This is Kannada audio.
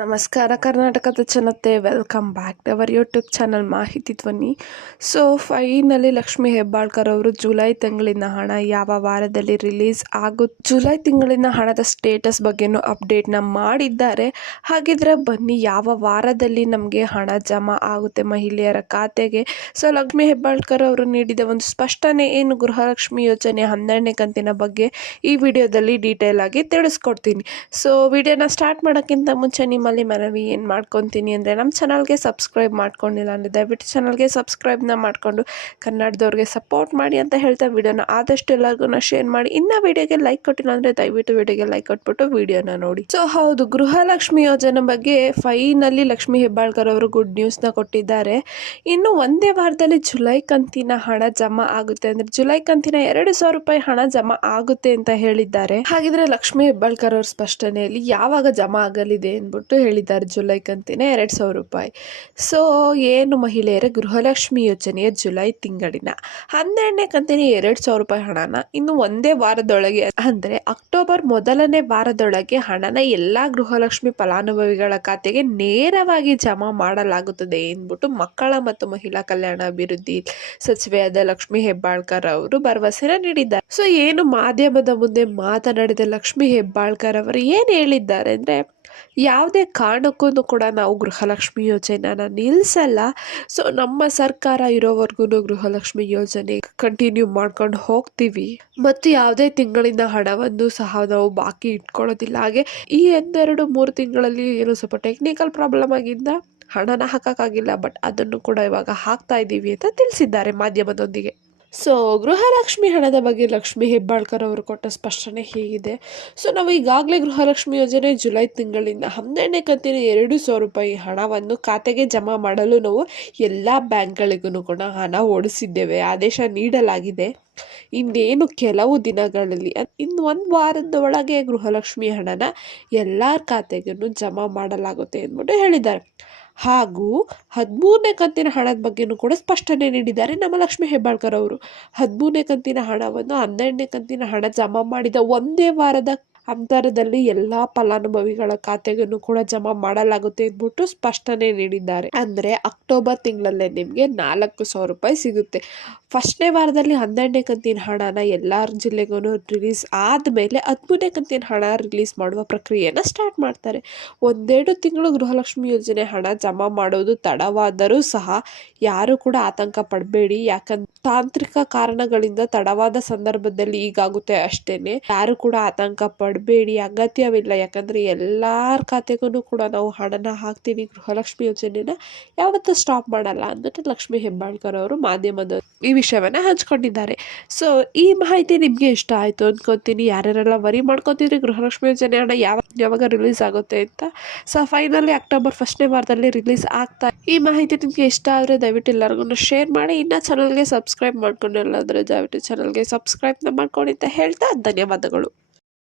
ನಮಸ್ಕಾರ ಕರ್ನಾಟಕದ ಜನತೆ, welcome back to our YouTube channel ಮಾಹಿತಿ ಧ್ವನಿ. ಸೊ ಫೈನಲಿ ಲಕ್ಷ್ಮಿ ಹೆಬ್ಬಾಳ್ಕರ್ ಅವರು ಜುಲೈ ತಿಂಗಳಿನ ಹಣ ಯಾವ ವಾರದಲ್ಲಿ ರಿಲೀಸ್ ಆಗುತ್ತೆ, ಜುಲೈ ತಿಂಗಳಿನ ಹಣದ ಸ್ಟೇಟಸ್ ಬಗ್ಗೆನೂ ಅಪ್ಡೇಟ್ನ ಮಾಡಿದ್ದಾರೆ. ಹಾಗಿದ್ರೆ ಬನ್ನಿ, ಯಾವ ವಾರದಲ್ಲಿ ನಮಗೆ ಹಣ ಜಮಾ ಆಗುತ್ತೆ ಮಹಿಳೆಯರ ಖಾತೆಗೆ. ಸೊ ಲಕ್ಷ್ಮಿ ಹೆಬ್ಬಾಳ್ಕರ್ ಅವರು ನೀಡಿದ ಒಂದು ಸ್ಪಷ್ಟನೆ ಏನು, ಗೃಹಲಕ್ಷ್ಮಿ ಯೋಜನೆ 12ನೇ ಕಂತಿನ ಬಗ್ಗೆ ಈ ವಿಡಿಯೋದಲ್ಲಿ ಡೀಟೇಲ್ ಆಗಿ ತಿಳಿಸ್ಕೊಡ್ತೀನಿ. ಸೊ ವಿಡಿಯೋನ ಸ್ಟಾರ್ಟ್ ಮಾಡೋಕ್ಕಿಂತ ಮುಂಚೆ ನಿಮ್ಮಲ್ಲಿ ಮನವಿ ಏನು ಮಾಡ್ಕೊತೀನಿ ಅಂದರೆ, ನಮ್ಮ ಚಾನಲ್ಗೆ ಸಬ್ಸ್ಕ್ರೈಬ್ ಮಾಡ್ಕೊಂಡಿಲ್ಲ ಅಂದರೆ ದಯವಿಟ್ಟು ಚಾನಲ್ಗೆ ಸಬ್ಸ್ಕ್ರೈಬ್ನ ಮಾಡಿಕೊಂಡು ಕನ್ನಡದವ್ರಿಗೆ ಸಪೋರ್ಟ್ ಮಾಡಿ ಅಂತ ಹೇಳ್ತಾ ವಿಡಿಯೋನ ಆದಷ್ಟು ಎಲ್ಲರಿಗೂ ಶೇರ್ ಮಾಡಿ. ಇನ್ನು ವಿಡಿಯೋಗೆ ಲೈಕ್ ಕೊಟ್ಟಿಲ್ಲ ಅಂದರೆ ದಯವಿಟ್ಟು ವಿಡಿಯೋಗೆ ಲೈಕ್ ಕೊಟ್ಬಿಟ್ಟು ವಿಡಿಯೋನ ನೋಡಿ. ಸೊ ಹೌದು, ಗೃಹಲಕ್ಷ್ಮಿ ಯೋಜನೆ ಬಗ್ಗೆ ಫೈನಲಿ ಲಕ್ಷ್ಮಿ ಹೆಬ್ಬಾಳ್ಕರ್ ಅವರು ಗುಡ್ ನ್ಯೂಸ್ನ ಕೊಟ್ಟಿದ್ದಾರೆ. ಇನ್ನು ಒಂದೇ ವಾರದಲ್ಲಿ ಜುಲೈ ಕಂತಿನ ಹಣ ಜಮಾ ಆಗುತ್ತೆ, ಅಂದರೆ ಜುಲೈ ಕಂತಿನ 2,000 ರೂಪಾಯಿ ಹಣ ಜಮಾ ಆಗುತ್ತೆ ಅಂತ ಹೇಳಿದ್ದಾರೆ. ಹಾಗಿದ್ರೆ ಲಕ್ಷ್ಮಿ ಹೆಬ್ಬಾಳ್ಕರ್ ಅವ್ರ ಸ್ಪಷ್ಟನೆಯಲ್ಲಿ ಯಾವಾಗ ಜಮಾ ಆಗಲಿದೆ ಅಂದ್ಬಿಟ್ಟು ಹೇಳಿದ್ದಾರೆ. ಜುಲೈ ಕಂತಿನ 2,000 ರೂಪಾಯಿ. ಸೊ ಏನು ಮಹಿಳೆಯರ ಗೃಹಲಕ್ಷ್ಮಿ ಯೋಜನೆಯ ಜುಲೈ ತಿಂಗಳಿನ 12ನೇ ಕಂತಿನ 2,000 ರೂಪಾಯಿ ಹಣನ ಇನ್ನು ಒಂದೇ ವಾರದೊಳಗೆ, ಅಂದರೆ ಅಕ್ಟೋಬರ್ ಮೊದಲನೇ ವಾರದೊಳಗೆ ಹಣನ ಎಲ್ಲಾ ಗೃಹಲಕ್ಷ್ಮಿ ಫಲಾನುಭವಿಗಳ ಖಾತೆಗೆ ನೇರವಾಗಿ ಜಮಾ ಮಾಡಲಾಗುತ್ತದೆ ಎಂದ್ಬಿಟ್ಟು ಮಕ್ಕಳ ಮತ್ತು ಮಹಿಳಾ ಕಲ್ಯಾಣ ಅಭಿವೃದ್ಧಿ ಸಚಿವೆಯಾದ ಲಕ್ಷ್ಮಿ ಹೆಬ್ಬಾಳ್ಕರ್ ಅವರು ಭರವಸೆನ ನೀಡಿದ್ದಾರೆ. ಸೊ ಏನು ಮಾಧ್ಯಮದ ಮುಂದೆ ಮಾತನಾಡಿದ ಲಕ್ಷ್ಮಿ ಹೆಬ್ಬಾಳ್ಕರ್ ಅವರು ಏನು ಹೇಳಿದ್ದಾರೆ ಅಂದರೆ, ಯಾವುದೇ ಕಾರಣಕ್ಕೂ ಕೂಡ ನಾವು ಗೃಹಲಕ್ಷ್ಮಿ ಯೋಜನೆನ ನಿಲ್ಲಿಸಲ್ಲ. ಸೊ ನಮ್ಮ ಸರ್ಕಾರ ಇರೋವರೆಗೂ ಗೃಹಲಕ್ಷ್ಮಿ ಯೋಜನೆ ಕಂಟಿನ್ಯೂ ಮಾಡ್ಕೊಂಡು ಹೋಗ್ತೀವಿ ಮತ್ತು ಯಾವುದೇ ತಿಂಗಳಿನ ಹಣವನ್ನು ಸಹ ನಾವು ಬಾಕಿ ಇಟ್ಕೊಳ್ಳೋದಿಲ್ಲ. ಹಾಗೆ ಈ 2-3 ತಿಂಗಳಲ್ಲಿ ಏನೋ ಸ್ವಲ್ಪ ಟೆಕ್ನಿಕಲ್ ಪ್ರಾಬ್ಲಮ್ ಆಗಿಂದ ಹಣನ ಹಾಕೋಕ್ಕಾಗಿಲ್ಲ, ಬಟ್ ಅದನ್ನು ಕೂಡ ಇವಾಗ ಹಾಕ್ತಾ ಇದ್ದೀವಿ ಅಂತ ತಿಳಿಸಿದ್ದಾರೆ ಮಾಧ್ಯಮದೊಂದಿಗೆ. ಸೊ ಗೃಹಲಕ್ಷ್ಮಿ ಹಣದ ಬಗ್ಗೆ ಲಕ್ಷ್ಮಿ ಹೆಬ್ಬಾಳ್ಕರ್ ಅವರು ಕೊಟ್ಟ ಸ್ಪಷ್ಟನೆ ಹೀಗಿದೆ. ಸೊ ನಾವು ಈಗಾಗಲೇ ಗೃಹಲಕ್ಷ್ಮಿ ಯೋಜನೆ ಜುಲೈ ತಿಂಗಳಿಂದ 12ನೇ ಕಂತಿನ 2,000 ರೂಪಾಯಿ ಹಣವನ್ನು ಖಾತೆಗೆ ಜಮಾ ಮಾಡಲು ನಾವು ಎಲ್ಲ ಬ್ಯಾಂಕ್ಗಳಿಗೂ ಕೂಡ ಹಣ ಓಡಿಸಿದ್ದೇವೆ, ಆದೇಶ ನೀಡಲಾಗಿದೆ. ಇನ್ನೇನು ಕೆಲವು ದಿನಗಳಲ್ಲಿ, ಇನ್ನು 1 ವಾರದ ಒಳಗೆ ಗೃಹಲಕ್ಷ್ಮಿ ಹಣನ ಎಲ್ಲರ ಖಾತೆಗೂ ಜಮಾ ಮಾಡಲಾಗುತ್ತೆ ಅಂದ್ಬಿಟ್ಟು ಹೇಳಿದ್ದಾರೆ. ಹಾಗೂ 13ನೇ ಕಂತಿನ ಹಣದ ಬಗ್ಗೆನೂ ಕೂಡ ಸ್ಪಷ್ಟನೆ ನೀಡಿದ್ದಾರೆ ನಮ್ಮ ಲಕ್ಷ್ಮಿ ಹೆಬ್ಬಾಳ್ಕರ್ ಅವರು. 13ನೇ ಕಂತಿನ ಹಣವನ್ನು 12ನೇ ಕಂತಿನ ಹಣ ಜಮಾ ಮಾಡಿದ ಒಂದೇ ವಾರದ ಅಂತರದಲ್ಲಿ ಎಲ್ಲಾ ಫಲಾನುಭವಿಗಳ ಖಾತೆಗೂ ಕೂಡ ಜಮಾ ಮಾಡಲಾಗುತ್ತೆ ಅಂದ್ಬಿಟ್ಟು ಸ್ಪಷ್ಟನೆ ನೀಡಿದ್ದಾರೆ. ಅಂದರೆ ಅಕ್ಟೋಬರ್ ತಿಂಗಳಲ್ಲೇ ನಿಮಗೆ 4,000 ರೂಪಾಯಿ ಸಿಗುತ್ತೆ. ಫಸ್ಟ್ನೇ ವಾರದಲ್ಲಿ 12ನೇ ಕಂತಿನ ಹಣನ ಎಲ್ಲರ ಜಿಲ್ಲೆಗೂ ರಿಲೀಸ್ ಆದಮೇಲೆ 13ನೇ ಕಂತಿನ ಹಣ ರಿಲೀಸ್ ಮಾಡುವ ಪ್ರಕ್ರಿಯೆಯನ್ನು ಸ್ಟಾರ್ಟ್ ಮಾಡ್ತಾರೆ. 1-2 ತಿಂಗಳು ಗೃಹಲಕ್ಷ್ಮಿ ಯೋಜನೆ ಹಣ ಜಮಾ ಮಾಡೋದು ತಡವಾದರೂ ಸಹ ಯಾರು ಕೂಡ ಆತಂಕ ಪಡಬೇಡಿ. ಯಾಕಂದ್ರೆ ತಾಂತ್ರಿಕ ಕಾರಣಗಳಿಂದ ತಡವಾದ ಸಂದರ್ಭದಲ್ಲಿ ಈಗಾಗುತ್ತೆ ಅಷ್ಟೇನೆ, ಯಾರು ಕೂಡ ಆತಂಕ ಪಡಬೇಡಿ, ಅಗತ್ಯವಿಲ್ಲ. ಯಾಕಂದರೆ ಎಲ್ಲರ ಖಾತೆಗೂ ಕೂಡ ನಾವು ಹಣನ ಹಾಕ್ತೀವಿ, ಗೃಹಲಕ್ಷ್ಮಿ ಯೋಜನೆನ ಯಾವತ್ತೂ ಸ್ಟಾಪ್ ಮಾಡಲ್ಲ ಅಂದ್ಬಿಟ್ಟು ಲಕ್ಷ್ಮಿ ಹೆಬ್ಬಾಳ್ಕರ್ ಅವರು ಮಾಧ್ಯಮದ ಈ ವಿಷಯವನ್ನು ಹಂಚ್ಕೊಂಡಿದ್ದಾರೆ. ಸೊ ಈ ಮಾಹಿತಿ ನಿಮಗೆ ಇಷ್ಟ ಆಯಿತು ಅಂದ್ಕೊತೀನಿ. ಯಾರ್ಯಾರೆಲ್ಲ ವರಿ ಮಾಡ್ಕೊತಿದ್ರಿ ಗೃಹಲಕ್ಷ್ಮಿ ಯೋಜನೆ ಹಣ ಯಾವಾಗ ರಿಲೀಸ್ ಆಗುತ್ತೆ ಅಂತ. ಸೊ ಫೈನಲಿ ಅಕ್ಟೋಬರ್ 1ನೇ ವಾರದಲ್ಲಿ ರಿಲೀಸ್ ಆಗ್ತಾ. ಈ ಮಾಹಿತಿ ನಿಮಗೆ ಇಷ್ಟ ಆದರೆ ದಯವಿಟ್ಟು ಎಲ್ಲರಿಗೂ ಶೇರ್ ಮಾಡಿ. ಇನ್ನು ಚಾನಲ್ಗೆ ಸಬ್ಸ್ಕ್ರೈಬ್ ಮಾಡ್ಕೊಂಡಿಲ್ಲ ಅಂದರೆ ದಯವಿಟ್ಟು ಚಾನಲ್ಗೆ ಸಬ್ಸ್ಕ್ರೈಬ್ನ ಮಾಡ್ಕೊಳ್ಳಿ ಅಂತ ಹೇಳ್ತಾ ಧನ್ಯವಾದಗಳು.